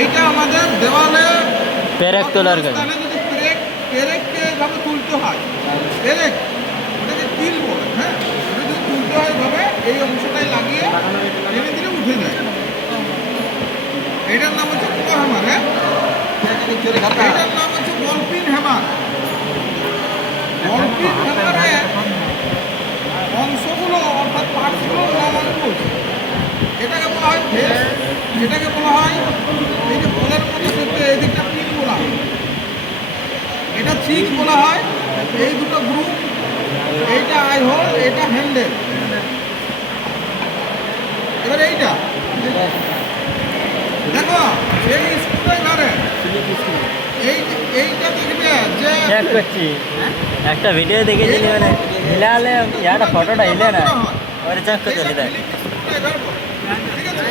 এইটা আমাদের দেওয়ালে পেরেক তোলার কাজ। স্থানে যদি পেরেককে এইভাবে তুলতে হয়, পেরেক ওটাকে তিল বলে, হ্যাঁ, ওটা যদি তুলতে হয় এভাবে এই অংশটাই লাগিয়ে টেনে দিলে উঠে যায়। এটার নাম হচ্ছে কোর হ্যামার। হ্যাঁ, এটার নাম হচ্ছে বলপিন হ্যামার। বলপিন হ্যামারে অংশগুলো অর্থাৎ পার্টসগুলো নামানুষ। এটাকে বলা হয় ফেস, এটাকে বলা হয় এই যে বলের মতো দেখতে এই দিকটা পিন বলা হয়, এটা চিক বলা হয়। এই দুটো গ্রুপ, এইটা আই হোল, এটা হ্যান্ডেল। এবার এইটা দেখো এই স্ক্রুড্রাইভারে এইটা দেখবে যে চেক করছি একটা ভিডিও দেখেছি মানে হিলালে ইয়াটা ফটোটা হিলে না ওরে চেক করতে দিলে ঠিক আছে,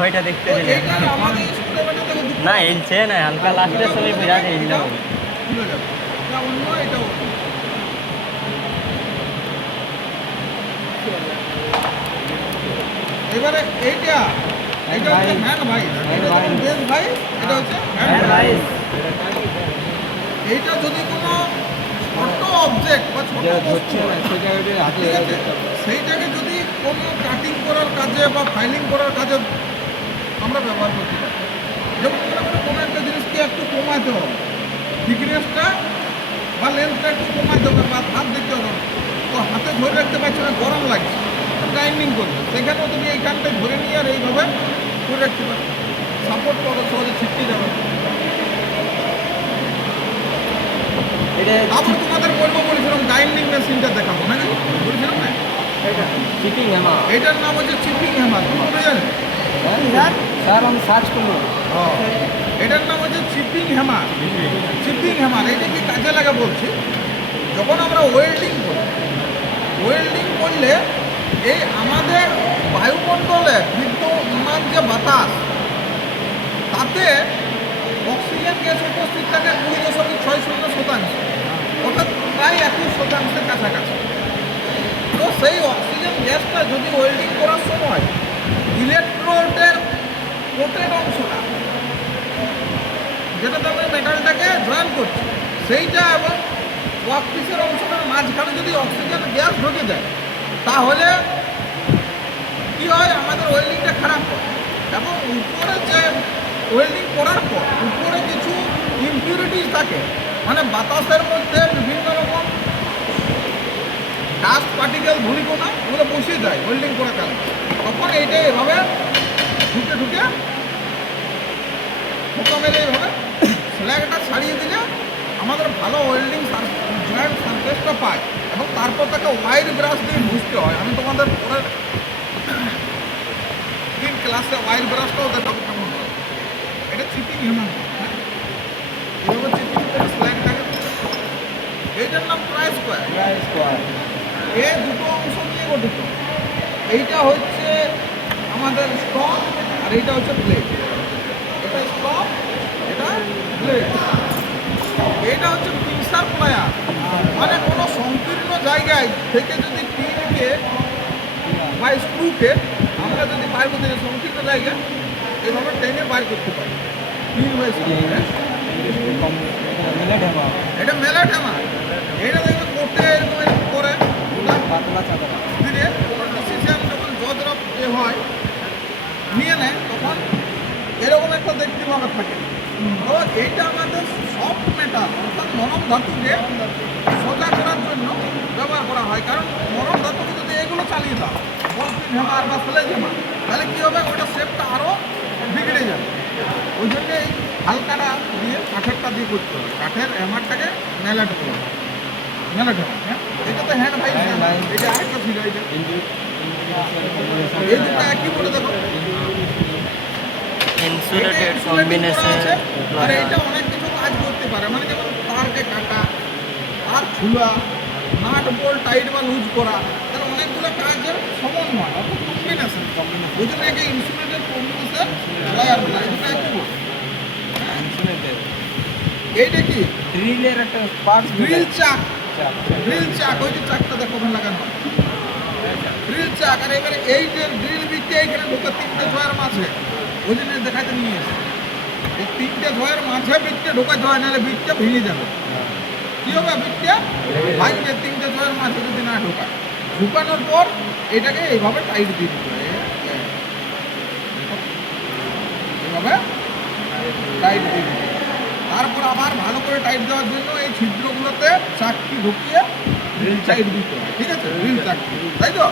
ওইটা দেখতে দিলে এইটা আমাদের স্ক্রুড্রাইভারটা দেখো দুটো না হিলছে না হালকা লাস্টের সময় বোঝা যায় হিললে হবে। খুলে যাবে। এটা অন্য, এটা অন্য। এবারে এইটা এটা হচ্ছে হ্যান্ড ভাই, এটা হচ্ছে বেস ভাই, এটা হচ্ছে হ্যান্ড ভাই। এইটা যদি কোনো ছোট অবজেক্ট বা ছোট বস্তু হয়, ঠিক আছে, সেইটাকে যদি কোনো কাটিং করার কাজে বা ফাইলিং করার কাজে আমরা ব্যবহার করতে পারি। যেমন মনে করো কোনো একটা জিনিসকে একটু কমাতে হবে, থিকনেসটা বা লেন্থটা একটু কমাতে হবে, বা হাত দিতে হবে, তো হাতে ধরে রাখতে পারছো না, গরম লাগছে, গ্রাইন্ডিং করবে, সেখানেও তুমি এইখানটায় ধরে নিয়ে আর এইভাবে করে রাখতে পারো, সাপোর্ট করো, সহজে ছিটকে যাবে। আবার তোমাদের বলবো বলেছিলাম গ্রাইন্ডিং মেশিনটা দেখাবো, নাকি বলেছিলাম না? চিপিং হ্যামার এইটার নাম হচ্ছে চিপিং হ্যামার। তোমরা জানো? স্যার আমি সার্চ করবো। এটার নাম হচ্ছে চিপিং হ্যামার। চিপিং হ্যামার এটা কি কাজে লাগে বলছি, যখন আমরা ওয়েল্ডিং করি, ওয়েল্ডিং করলে এই আমাদের বায়ুমণ্ডলে বিদ্যমান যে বাতাস, তাতে অক্সিজেন গ্যাস উপস্থিত থাকে 20.60%, অর্থাৎ প্রায় 21% কাছাকাছি। তো সেই অক্সিজেন গ্যাসটা যদি ওয়েল্ডিং করার সময় ইলেকট্রোডের কোটের অংশটা, যেটাতে আমরা মেটালটাকে জয়েন করছি, সেইটা এবং ওয়ার্কপিসের অংশটার মাঝখানে যদি অক্সিজেন গ্যাস ঢুকে যায়, তাহলে কী হয়, আমাদের ওয়েল্ডিংটা খারাপ হয়। এবং উপরে যে ওয়েল্ডিং করার পর উপরে কিছু ইমপিউরিটিস থাকে, মানে বাতাসের মধ্যে বিভিন্ন রকম ডাস্ট পার্টিকেল, ধূলিকণা, ওগুলো বসে যায় ওয়েল্ডিং করার কারণে। তখন এইটা এভাবে ঢুকে ঢুকে ঢোকা মেলে এইভাবে স্ল্যাগটা ছাড়িয়ে দিলে আমাদের ভালো ওয়েল্ডিং জয়েন্ট সারফেসটা পায়, এবং তারপর তাকে ওয়াইড ব্রাশ দিয়ে ঘুষতে হয়। আমি তোমাদের পরের দিন ক্লাসে ওয়াইড ব্রাশটাও দেখাবো কেমন হয়। এটা চিপিং হ্যামার, হ্যাঁ, এইভাবে চিপিং করে স্ল্যাগটাকে, এইটার নাম প্রায় স্কোয়ার। এই দুটো অংশ নিয়ে গঠিত। এইটা হচ্ছে আমাদের স্টক আর এইটা হচ্ছে প্লেট। এটা স্টক, এটা প্লেট। এটা হচ্ছে পিনসার প্লায়ার, মানে কোনো সংকীর্ণ জায়গায় থেকে যদি পিনকে বা স্ক্রুকে আমরা যদি বাইর করতে চাই, সংকীর্ণ জায়গায় এইভাবে টেনে বাইর করতে পারি। পিন বা স্ক্রু, এটা মেলাট হ্যামার। এটা দেখবে কোটে এরকম করে ওটা পাতলা চাদর দিলে ডিসিশন যখন যদ্রব এ হয় নিয়ে নেয়, তখন এরকম একটা দেখতে ভাবে থাকে। তো এইটা আমাদের সফট মেটাল অর্থাৎ নরম ধাতুকে সোজা করার জন্য ব্যবহার করা হয়। কারণ নরম ধাতুকে যদি এগুলো চালিয়ে দাও, বলপিন হ্যামার বা স্লেজ হ্যামার, তাহলে কী হবে, ওটা শেপটা আরও বিগড়ে যাবে। ওই জন্য এই হালকাটা দিয়ে কাঠেরটা দিয়ে করতে হবে। কাঠের হ্যামারটাকে মেলাট করতে হবে, মেলাট হ্যামার। হ্যাঁ, এটা তো হ্যান্ড ভাই, এটা আরেকটা ছিল, এইটা এই দুটো একই বলে দেখো, ইনসুলেটেড কম্বিনেশন। আর এইটা অনেক কিছু কাজ করতে পারে, মানে যেমন তারকে কাটা, তার ঝুলা, নাট বোল্ট টাইট বা লুজ করা, তার অনেকগুলো কাজের সমন্বয় অর্থাৎ কম্বিনেশন। ওই জন্য একে ইনসুলেটেড কম্বিনেশন প্লায়ার বলে। এই দুটো একই বলে। এইটা কি ড্রিলের একটা পার্ট, ড্রিল চাক। ড্রিল চাক, ওই যে চাকটা দেখো ওখানে লাগানো, ড্রিল চাক। আর এবারে এই যে ড্রিল বিটে এইখানে ঢোকা 3টে জয়ের মাঝে, ওই জন্য দেখাতে নিয়ে এসে এই 3টে জয়ের মাঝে বিটটা ঢোকাতে হয়, নাহলে বিটটা ভেঙে যাবে। কি হবে? বিটটা ভাঙবে 3টে জয়ের মাঝে যদি না ঢোকায়। ঢুকানোর পর এটাকে এইভাবে টাইট দিয়ে দিতে হবে, এইভাবে টাইট দিয়ে দিতে হবে। তারপর আবার ভালো করে টাইট দেওয়ার জন্য এই ছিদ্রগুলোতে চাকটি ঢুকিয়ে রিল টাইট দিতে হয়, ঠিক আছে? রিল চাকটি, তাই তো?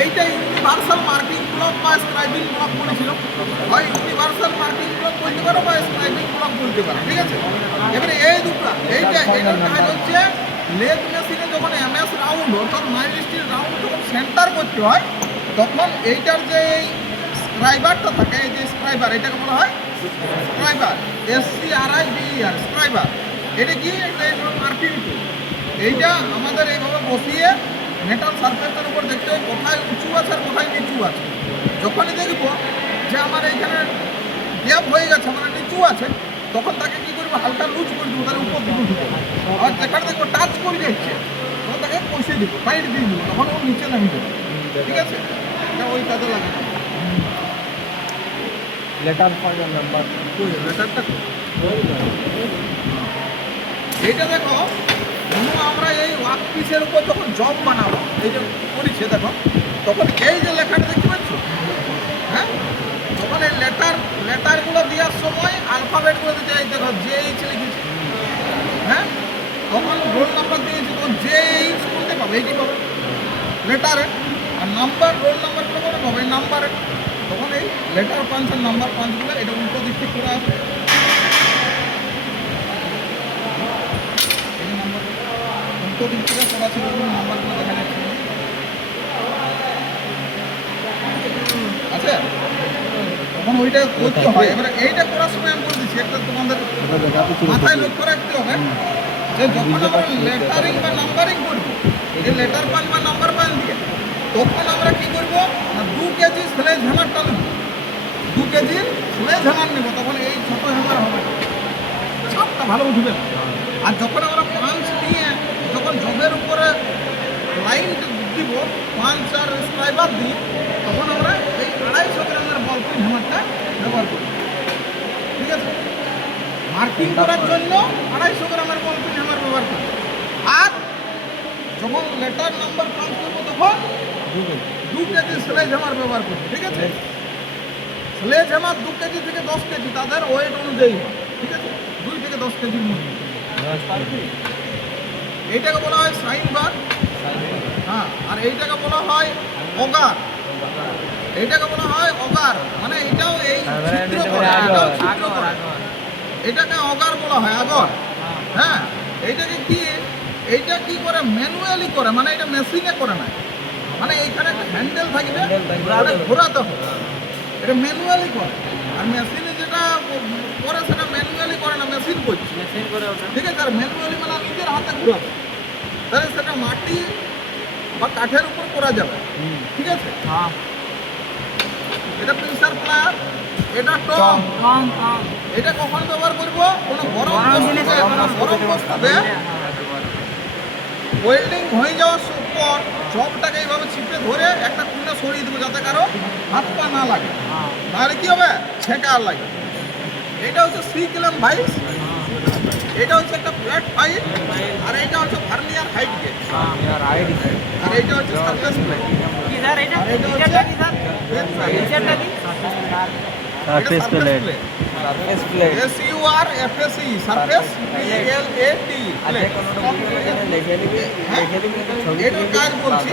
এইটা ইউনিভার্সাল মার্কিং ব্লক বা স্ক্রাইবিং ব্লক বলেছিল, হয় ইউনিভার্সাল মার্কিং ব্লক বলতে পারো বা স্ক্রাইবিং ব্লক বলতে পারো, ঠিক আছে? এবারে এই দুটো এটার কাজ হচ্ছে লেদ মেশিনে যখন এমএস রাউন্ড অর্থাৎ মাইল স্টিল রাউন্ড যখন সেন্টার করতে হয়, তখন এইটার যে স্ক্রাইবারটা থাকে, এই যে স্ক্রাইবার, এটাকে বলা হয় স্ক্রাইবার, SCRIBER, স্ক্রাইবার। এটা কি? এটা মার্কিং টুল। এইটা আমাদের এইভাবে বসিয়ে মেটাল সারফেসের উপর দেখতে হবে কোথায় উঁচু আছে আর কোথায় নিচু আছে। যখনই দেখব যে আমার এইখানে গ্যাপ হয়ে গেছে, মানে নিচু আছে, তখন তাকে কি করবো? হালকা লুজ করে দেবো, তাহলে উপর দিকে ঢুকবো। আর যেখানে দেখবো টাচ করে যাচ্ছে, তখন তাকে কষে দেবো, টাইট দিয়ে দেবো, তখন ও নিচে নামিয়ে দেবো, ঠিক আছে? এটা ওই কাজে লাগানো। লেটার পয়েন্ট নাম্বার লেটারটা এইটা দেখো, আমরা এই ওয়ার্ক পিসের উপর যখন জব বানাবো, এই যে করেছে দেখো, তখন এই যে লেখাটা দেখতে পাচ্ছ, হ্যাঁ, তখন এই লেটারগুলো দেওয়ার সময় আলফাবেটগুলো দিতে হয়, দেখো JH লিখেছি, হ্যাঁ, তখন রোল নাম্বার দিয়েছি, তখন JH বলতে পাবে, এইটি পাবে লেটারে, আর নাম্বার রোল নাম্বারগুলো করে পাবে এই নাম্বারে। তখন এই লেটার পাঞ্চ আর নাম্বার পাঞ্চগুলো এটা উল্টো দিক থেকে করে আসবে। উল্টো দিক থেকে করা ছিল, নাম্বারগুলো দেখা যাচ্ছে আছে, তখন ওইটা করতে হবে। এবারে এইটা করার সময় আমি বলে দিচ্ছি, একটা তোমাদের মাথায় লক্ষ্য রাখতে হবে যে যখন আমরা লেটারিং বা নাম্বারিং করবো, এই যে লেটার পান বা নাম্বার পান দিয়ে, তখন আমরা কি করবো না 2 কেজি স্লেজ হ্যামারটা নেব, 2 কেজির স্লেজ হ্যামার নেবো, তখন এই ছোট হ্যামার হবে না, চাপটা ভালো উঠবে না। আর যখন আমরা পাঞ্চ নিয়ে যখন জবের উপরে লাইন দিব, পাঞ্চ আর স্ক্রাইবার দিই, তখন আমরা এই 250 গ্রামের বল পেন হ্যামারটা ব্যবহার করি, ঠিক আছে? মার্কিং করার জন্য 250 গ্রামের বল পেন হ্যামার ব্যবহার করি। আর যখন লেটার নাম্বার পাঞ্চ করবো, তখন 2 কেজি স্লেজ হ্যামার ব্যবহার করি, ঠিক আছে? স্লেজ হ্যামার 2 কেজি থেকে 10 কেজি তাদের ওয়েট অনুযায়ী হয়, ঠিক আছে? 2 থেকে 10 কেজির মধ্যে। এইটাকে বলা হয় সাইন বার, হ্যাঁ, আর এইটাকে বলা হয় অগার, এইটাকে বলা হয় অগার, মানে এটাও এই ছিদ্র করে, এটাও ছিদ্র করে, এটাকে অগার বলা হয়, আগর, হ্যাঁ। এইটাকে কি, এইটা কি করে? ম্যানুয়ালি করে, মানে এটা মেশিনে করে না, মানে এইখানে একটা হ্যান্ডেল থাকবে, ঘোরাতে হবে, এটা ম্যানুয়ালি করে। আর মেশিনে যেটা করে সেটা ম্যানুয়ালি করে না, মেশিন করছে, মেশিন করে ওঠা ঠিক আছে? আর ম্যানুয়ালি মানে নিজের হাতে ঘোরাবে, তাহলে সেটা মাটি বা কাঠের উপর করা যাবে, ঠিক আছে? হ্যাঁ এটা প্রেসার প্লায়ার, এটা টং। এটা কখন ব্যবহার করবো? কোনো গরম বস্তুতে ওয়েল্ডিং হয়ে যাওয়ার পর জবটাকে এইভাবে চিপে ধরে একটা খুলে সরিয়ে দেবো, যাতে কারো হাত পা না লাগে, তাহলে কি হবে? ছেঁকা আর লাগে। এটা হচ্ছে C-clamp ভাইস, এটা হচ্ছে একটা ফ্ল্যাট ফাইল, আর এটা হচ্ছে ভার্নিয়ার হাইট গেজ, আর এটা হচ্ছে সারফেস প্লেট, আর এটা হচ্ছে surface plate, SURFACE, surface plate. এটার কাজ বলছি,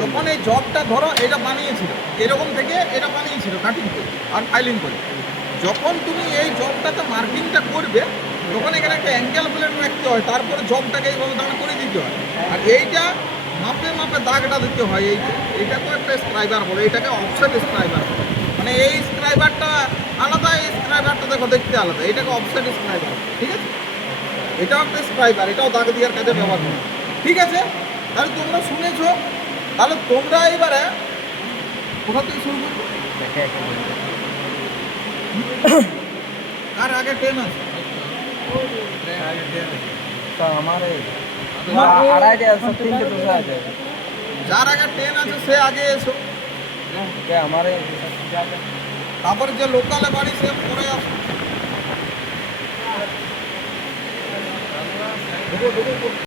যখন এই জবটা ধরো এটা বানিয়েছিল, এরকম থেকে এটা বানিয়েছিল কাটিং করে আর ফাইলিং করে, যখন তুমি এই জবটাতে মার্কিংটা করবে, তখন এখানে একটা অ্যাঙ্গেল প্লেট রাখতে হয়, তারপরে জবটাকে এইভাবে দাঁড় করে দিতে হয়, আর এইটা মাপে মাপে দাগটা দিতে হয়। এইটা তো একটা স্ক্রাইবার বলে, এটাকে অফসেট স্ক্রাইবার বলে, মানে এই স্ক্রাইবারটা আলাদা, এই স্ক্রাইবারটা দেখো দেখতে আলাদা, এটাকে অফসেট স্ক্রাইবার, ঠিক আছে? এটাও একটা স্ক্রাইবার, এটাও দাগ দেওয়ার কাজে ব্যবহার করে, ঠিক আছে? তাহলে তোমরা শুনেছো, তাহলে তোমরা এবারে কোথা থেকে শুরু করবে? কার আগে ট্রেন আছে? যার আগে ট্রেন আছে সে আগে এসো। তারপরে যে লোকালে বাড়ি সে পরে আসে